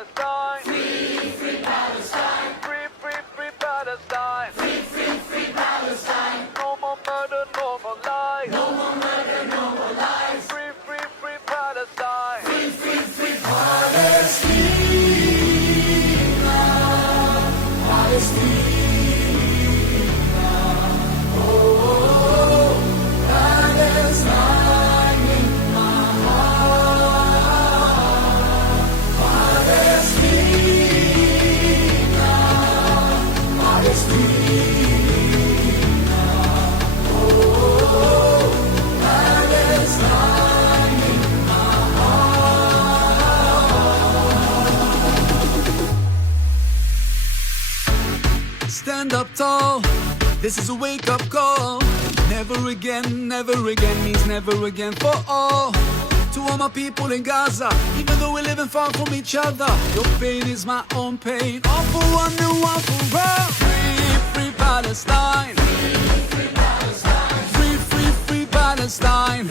Palestine. Free, free Palestine. Free, free, free Palestine. Free, free, free Palestine. No more murder, no more lies. No more murder, no more lies. Free, free, free Palestine. Free, free, free Palestina. Palestina. Stand up tall, this is a wake-up call. Never again means never again for all. To all my people in Gaza, even though we're living far from each other, your pain is my own pain. All for one and one for all. Free, free Palestine. Free, free Palestine. Free, free, free Palestine.